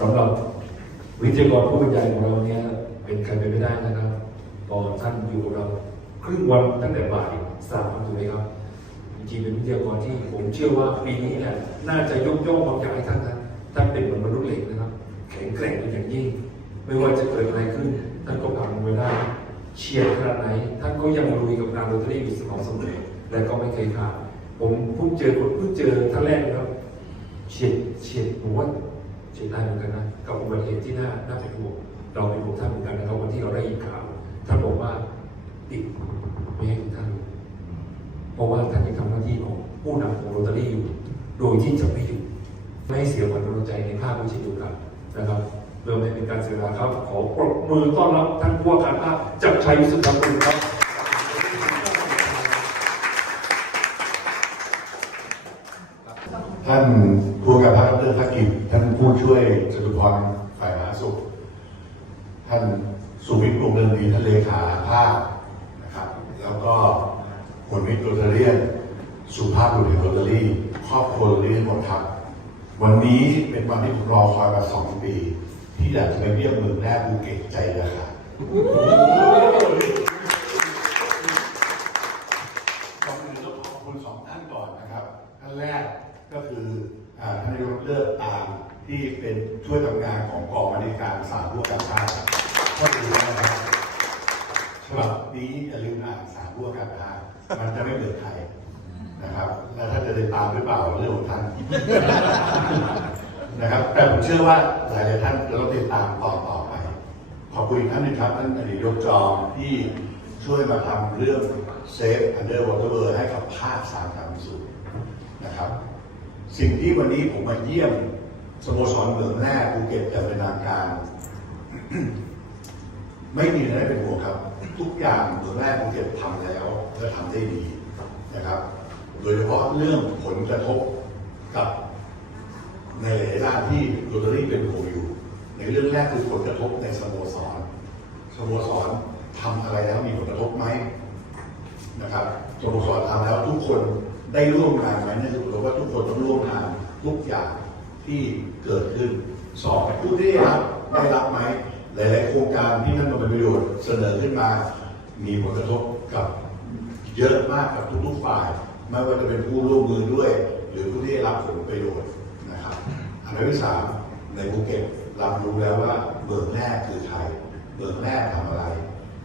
สำหรับวิทยากรผู้บรรยายของเราเนี่ยเป็นใครไปไม่ได้นะครับพอนท่านอยู่เราครึ่งวันตั้งแต่บ่ายสามถูกไหมครับจริงๆเป็นวิทยากรที่ผมเชื่อว่าปีนี้เนี่ยน่าจะยกย่องบางอย่างให้ท่านนะท่านเป็นเหมือนมนุษย์เหล็กนะครับ แข็งแกร่งเป็นอย่างยิ่ง ไม่ว่าจะเกิดอะไรขึ้นท่านก็ผ่านมันไปได้เฉียดขนาดไหนท่านก็ยังลุยกับงานโรตารี่อยู่สม่ำเสมอและก็ไม่เคยขาดผมเพิ่งเจอคนเพิ่งเจอท่านแรกครับเฉียดเฉียดผมว่า เฉียดได้เหมือนกันนะกับอุบัติเหตุที่น่าน่าเป็นห่วงเราเป็นห่วงท่านเหมือนกันนะครับวันที่เราได้ยินข่าวท่านบอกว่าติดไม่ให้ทุกท่านเพราะว่าท่านยังทำหน้าที่ของผู้นำของโรตารี่อยู่ โดยที่จะไม่หยุดไม่ให้เสียขวัญกำลังใจในภาควิชาเดียวกันนะครับเพื่อไม่เป็นการเสียาครับขอปรบมือต้อนรับท่านผู้ว่าการภาคจักรชัยวิสุทธิ์คุณครับท่านผู้ว่าการภาคดรธกิจท่านผู้ช่วย จตุพรฝ่ายมหาสุข ท่านสุวิทย์วงเรืองดีท่านเลขาภาคนะครับ แล้วก็หัวมิตรโรตเรียนสุภาพบุรุษโรตารี่ครอบครัวโรตารี่ทั้งหมดครับ วันนี้เป็นวันที่ผมรอคอยมาสองปี ที่อยากจะไปเยี่ยมเมืองแรกภูเก็ตใจเลยค่ะ ก่อนอื่นต้องขอบคุณสองท่านก่อนนะครับ ท่านแรกก็คืออ่าท่านนายกเลิศตามที่เป็นช่วยทำงานของกองบริการสารร่วมการชาติก็ดีนะครับฉบับนี้อย่าลืมอ่านสารร่วมการชาติมันจะไม่เหมือนใครนะครับ แล้วท่านจะ ได้ตามหรือเปล่าเรื่องของท่านนะครับ แต่ผมเชื่อว่าหลายๆท่านจะต้องติดตามต่อต่อไป ขอบคุณอีกท่านนึงครับท่านอดีตยกจองที่ช่วยมาทำเรื่องเซฟอันเดอร์วอเตอร์เวิร์ให้กับภาคสาธารสุขนะครับ สิ่งที่วันนี้ผมมาเยี่ยมสโมสรเมืองแร่ภูเก็ตอย่างเป็นทางการ ไม่มีอะไรเป็นห่วงครับ ทุกอย่างเมืองแร่ภูเก็ตทำแล้วและทำได้ดีนะครับ โดยเฉพาะเรื่องผลกระทบกับในหลายด้านที่โรตารี่เป็นห่วอยู่ ในเรื่องแรกคือผลกระทบในสโมสรสโมสรทำอะไรแล้วมีผลกระทบไหมนะครับสโมสรทำแล้วทุกคนได้ร่วมงานไหมนั่นคือว่าทุกคนต้องร่วมงานทุกอย่างที่เกิดขึ้นสองผู้ที่ได้รับได้รับไหมหลาย ๆ โครงการที่ท่นมาเป็นประโยชน์เสนอขึ้นมา มีผลกระทบกับเยอะมากกับทุกๆฝ่าย ไม่ว่าจะเป็นผู้ร่วมมือด้วย หรือผู้ที่ได้รับผลประโยชน์นะครับ อันดับที่สามในภูเก็ตรับรู้แล้วว่าเมืองแรกคือใครเมืองแรกทำอะไร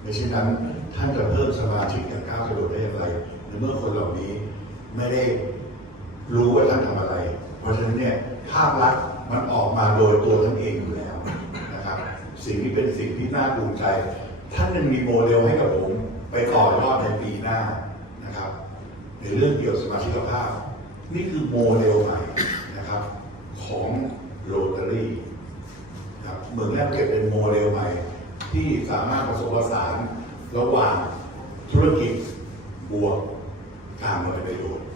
ไม่เช่นนั้นท่านจะเพิ่มสมาชิกอย่างก้าวกระโดดได้อย่างไรในเมื่อคนเหล่านี้ไม่ได้รู้ว่าท่านทำอะไร เพราะฉะนั้นเนี่ยภาพลักษณ์มันออกมาโดยตัวท่านเองอยู่แล้วนะครับ สิ่งนี้เป็นสิ่งที่น่าภูมิใจ ท่านยังมีโมเดลให้กับผมไปต่อยอดในปีหน้า ในเรื่องเกี่ยวกับสมาชิกภาพ นี่คือโมเดลใหม่นะครับของโรตารี่ครับเมืองแรกเก็บเป็นโมเดลใหม่ ที่สามารถผสมผสานระหว่างธุรกิจบวกการมาเป็นประโยชน์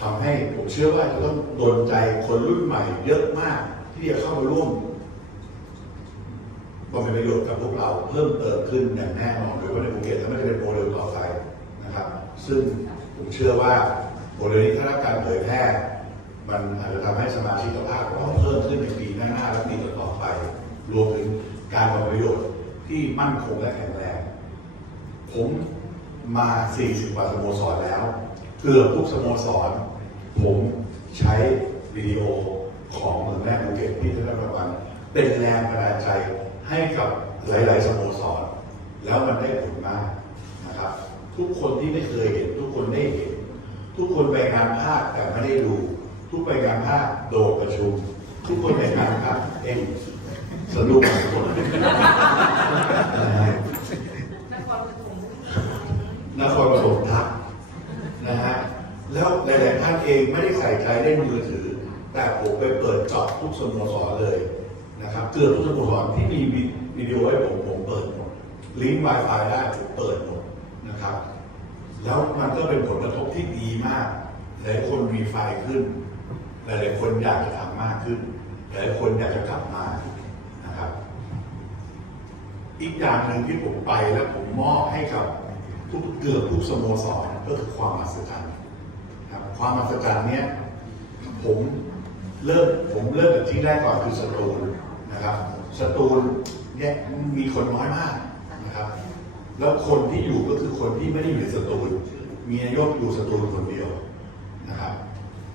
ทำให้ผมเชื่อว่าจะต้องโดนใจคนรุ่นใหม่เยอะมากที่จะเข้ามาร่วมก็เป็นประโยชน์กับพวกเราเพิ่มเติมขึ้นอย่างแน่นอนโดยเฉพาะในภูเก็ตและไม่ได้เป็นโมเดลต่อไปนะครับ ซึ่ง ผมเชื่อว่าโมเดลนี้ถ้ารับการเผยแพร่ มันอาจจะทำให้สมาชิกภาพของเราเพิ่มขึ้นในปีหน้าๆและปีต่อๆไป รวมถึงการทำประโยชน์ที่มั่นคงและแข็งแรงผมมา 40 กว่าสโมสรแล้ว เกือบทุกสโมสร ผมใช้วิดีโอของเมืองแรกภูเก็ตที่ท่านประวันเป็นแรงบันดาลใจให้กับหลาย ๆ สโมสร แล้วมันได้ผลมากนะครับ ทุกคนที่ไม่เคยเห็น ทุกคนได้เห็น ทุกคนไปงานภาคแต่ไม่ได้ดู ทุกไปงานภาคโดดประชุม ทุกคนไปงานภาคเอ็มสนุกทุกคนนะฮะนครปฐมทักนะฮะแล้วหลายๆท่านเองไม่ได้ใส่ใจเล่นมือถือ แต่ผมไปเปิดจอบทุกสโมสรเลยนะครับเกือบทุกสโมสรที่มีวิดีโอให้ผมผมเปิดหมดลิงก์ Wi-Fi ได้ผมเปิดหมด นะครับ แล้วมันก็เป็นผลกระทบที่ดีมาก หลายคนมีไฟขึ้น หลายๆคนอยากจะทำมากขึ้น หลายคนอยากจะกลับมานะครับ อีกอย่างหนึ่งที่ผมไปแล้วผมมอบให้กับทุกเกือบทุกสโมสรก็คือความมหัศจรรย์ครับความมหัศจรรย์เนี้ยผมเริ่มผมเริ่มจากที่แรกก่อนคือสตูลนะครับสตูลเนี่ยมีคนน้อยมากนะครับ แล้วคนที่อยู่ก็คือคนที่ไม่ได้อยู่ในสตูลมีนายกอยู่สตูลคนเดียวนะครับ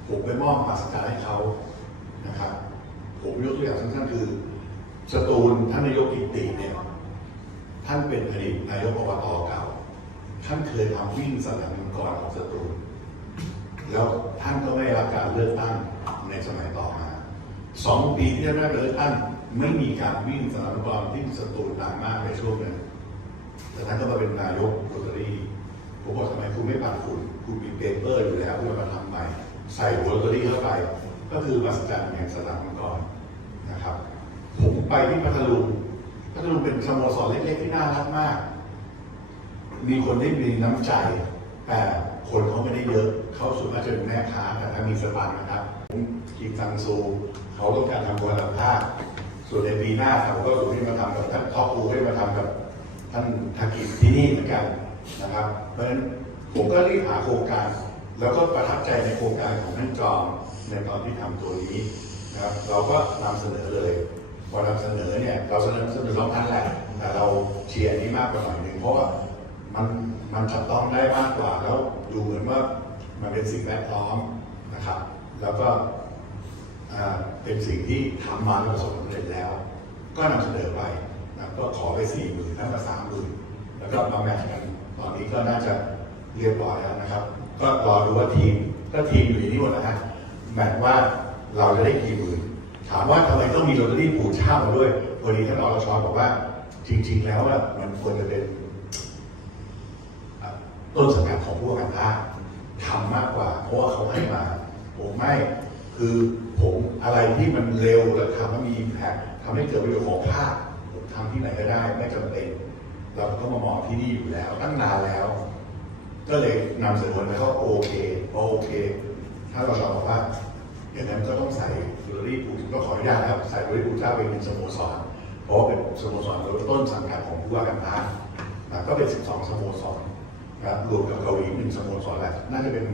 ผมไปมอบมาสการให้เขานะครับ ผมยกตัวอย่างสั้นๆคือสตูลท่านนายกกิติเนี่ยท่านเป็นอดีตนายกอบตเก่า ท่านเคยทำวิ่งสนามมังกรของสตูลแล้วท่านก็ไม่รับการเลือกตั้งในสมัยต่อมาสองปีที่ได้รับเลือกตั้งไม่มีการวิ่งสนามบอลที่สตูลดังมากในช่วงนั้น แต่ท่านก็มาเป็นนายกโรตารี่ผมบอกทำไมคุณไม่ปัดฝุ่นคุณมีเปเปอร์อยู่แล้วคุณมาทำใหม่ใส่หัวโรตารี่เข้าไป ก็คือมาสจันแห่งสนามมังกรนะครับ ผมไปที่พัทลุงพัทลุงเป็นสโมสรเล็กๆที่น่ารักมาก มีคนได้มีน้ำใจ แต่คนเขาไม่ได้เยอะเขาส่วนมากจะเป็นแม่ค้าแต่ถ้ามีสตังค์นะครับผมกินซังซูเขาต้องการทำคุณภาพส่วนในปีหน้าเขาก็อยู่ที่มาทำกับท่านท็อปปูให้มาทำกับ ท่านทากิที่นี่เหมือนกันนะครับ เพราะฉะนั้นผมก็รีบหาโครงการ แล้วก็ประทับใจในโครงการของท่านจอมในตอนที่ทำตัวนี้นะครับ เราก็นำเสนอเลยพอนำเสนอเนี่ยเราเสนอเสนอสองท่านแหละแต่เราเชียร์นี้มากกว่าหน่อยหนึ่งเพราะว่ามันมันจับต้องได้มากกว่าแล้วดูเหมือนว่ามันเป็นสิ่งแวดล้อมนะครับ แล้วก็เป็นสิ่งที่ทำมาแล้วประสบความสำเร็จแล้ว ก็นำเสนอไป ก็ขอไปสี่หมื่นท่านมาสามหมื่นแล้วก็มาแมทช์กัน ตอนนี้ก็น่าจะเรียบร้อยแล้วนะครับ ก็รอดูว่าทีมก็ทีมอยู่ในนี้หมดนะฮะแมทว่าเราจะได้กี่หมื่นถามว่าทำไมต้องมีโรตารี่ปูช่ามาด้วยพอดีท่านอรชรบอกว่า จริง ๆ แล้วมันควรจะเป็นต้นสังกัดของผู้การภาคทำมากกว่า เพราะว่าเขาให้มาผมไม่คือผมอะไรที่มันเร็วและทำให้มีแพคทำให้เกิดประโยชน์ของภาค ทำที่ไหนก็ได้ไม่จำเป็น เราก็มามองที่นี่อยู่แล้วตั้งนานแล้ว ก็เลยนำเสนอแล้วก็โอเคโอเค ถ้าเราชอบบอกว่าอย่างนั้นก็ต้องใส่ฟิลลี่ปูก็ขออนุญาตนะครับใส่ฟิลลี่ปูเจ้าเป็นหนึ่งสโมสรเพราะเป็นสโมสรต้นสังกัดของผู้ว่าการทางนะก็เป็น 12 สโมสรนะครับรวมกับเกาหลีหนึ่งสโมสรแหละน่าจะเป็น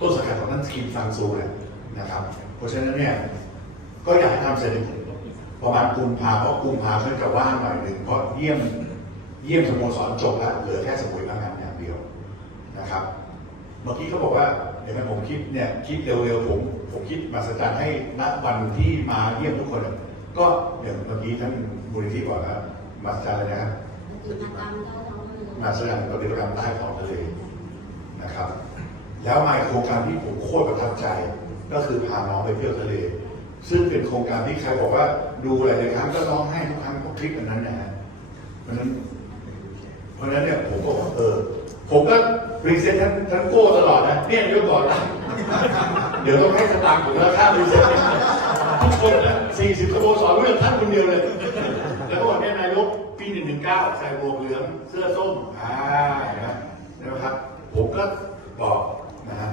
ต้นสังกัดของท่านคิมซังซูแหละนะครับ เพราะฉะนั้นเนี่ยก็อยากให้ทำเสร็จใน ประมาณกุมภาเพราะกุมภาเขาจะว่างหน่อยหนึ่งเพราะเยี่ยมเยี่ยมสโมสรจบแล้วเหลือแค่สมุยบางงานอย่างเดียวนะครับ เมื่อกี้เขาบอกว่าเดี๋ยวนะผมคิดเนี่ยคิดเร็วๆผมผมคิดมาสการให้ณวันที่มาเยี่ยมทุกคนเนี่ยก็เดี๋ยวเมื่อกี้ท่านมูลนิธิบอกแล้วมาสการอะไรนะครับกิจกรรมได้ทั้งเมืองมาแสดงปฏิบัติกรรมใต้ท้องทะเลนะครับ แล้วมาโครงการที่ผมโคตรประทับใจ ก็คือพาน้องไปเที่ยวทะเล ซึ่งเป็นโครงการที่ใครบอกว่าดูหลายๆครั้งก็ร้องไห้ทุกครั้งก็คลิปอันนั้นนะฮะเพราะนั้น เพราะนั้นเนี่ยผมก็บอกเออ ผมก็พรีเซนต์ท่านท่านโก้ตลอดนะเนี่ยเดี๋ยวก่อนนะเดี๋ยวต้องให้สตางค์ผมแล้วค่าพรีเซนต์ทุกคนนะสี่สิบสโมสรเลือกท่านคนเดียวเลย แล้วก็บอกเนี่ยนายกปีหนึ่งหนึ่งเก้าใส่หมวกเหลืองเสื้อส้มอ่าเนไหมนะครับ ผมก็บอกนะฮะ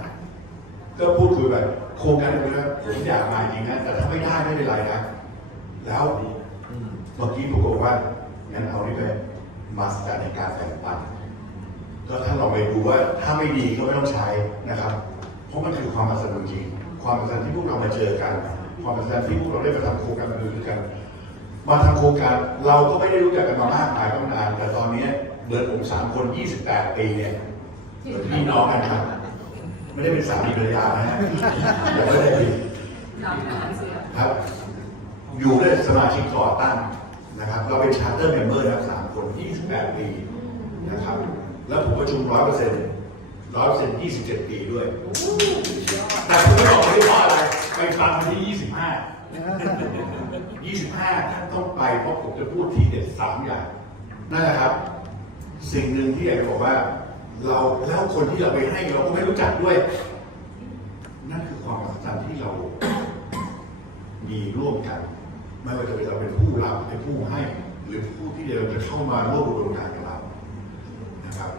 ก็พูดคุยแบบโครงการนี้นะ ผมอยากมาจริงนะแต่ถ้าไม่ได้ไม่เป็นไรนะแล้วเมื่อกี้ผมก็บอกว่างั้นเอานี่ไปมาสการในการแบ่งปันก็ท่านลองไปดูว่าถ้าไม่ดีก็ไม่ต้องใช้นะครับ เพราะมันคือความมหัศจรรย์จริง ความมหัศจรรย์ที่พวกเรามาเจอกัน ความมหัศจรรย์ที่พวกเราได้มาทำโครงการด้วยกัน มาทำโครงการเราก็ไม่ได้รู้จักกันมามากมายตั้งนาน แต่ตอนนี้เหมือนผมสามคน 28 ปีเนี่ยเหมือนพี่น้องกันครับ ไม่ได้เป็นสามีภรรยานะฮะยังไม่ได้เป็น ครับ อยู่ได้สมาชิกก่อตั้งนะครับ เราเป็นชาร์เตอร์เมมเบอร์นะครับสามคน28 ปีนะครับ แล้วผมประชุม100%เปอร์เซ็นต์ร้อยเปอร์เซ็นต์27ปีด้วย แต่ผมไม่บอกไม่ได้เพราะอะไร ไปฟังวันที่25 25ท่านต้องไปเพราะผมจะพูดทีเด็ดสามอย่างนั่นแหละครับ สิ่งหนึ่งที่อยากจะบอกว่า เราแล้วคนที่เราไปให้เราก็ไม่รู้จักด้วย นั่นคือความมหัศจรรย์ที่เรา มีร่วมกัน ไม่ว่าจะเป็นเราเป็นผู้รับเป็นผู้ให้หรือผู้ที่เราจะเข้ามาร่วมอุดมการกับเรานะครับ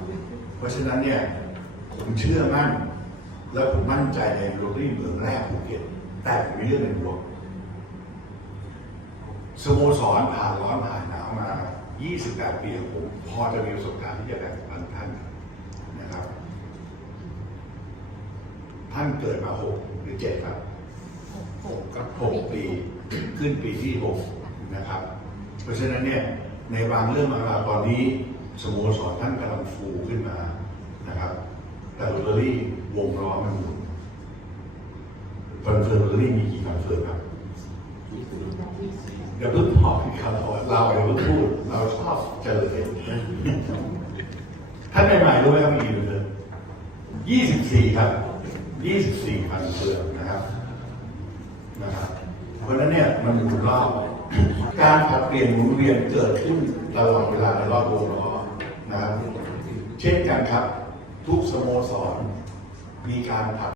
เพราะฉะนั้นเนี่ยผมเชื่อมั่น และผมมั่นใจในโรตารี่เมืองแรกภูเก็ตแต่ผมมีเรื่องในบวกสโมสรผ่านร้อนผ่านหนาวมา 28 ปีของผมพอจะมีประสบการณ์ที่จะแบ่งปันท่านนะครับ ท่านเกิดมา 6 หรือ 7 ครับ หกครับหกปี ขึ้นปีที่หกนะครับ เพราะฉะนั้นเนี่ยในบางเรื่องบางราวตอนนี้สโมสรท่านกำลังฟูขึ้นมานะครับแต่ลอตเตอรี่วงล้อมันหมุนคอนเฟิร์มลอตเตอรี่มีกี่คอนเฟิร์มครับอย่าเพิ่งบอกครับเราอย่าเพิ่งพูด เราชอบเจอเองท่านใหม่ๆรู้ไหมครับมีกี่คอนเฟิร์มยี่สิบสี่ครับยี่สิบสี่คอนเฟิร์มนะครับ นะครับเพราะฉะนั้นเนี่ยมันหมุนรอบการผัดเปลี่ยนหมุนเวียนเกิดขึ้นตลอดเวลาในรอบวงล้อนะครับเช่นกันครับ ทุกสโมสรมีการผัด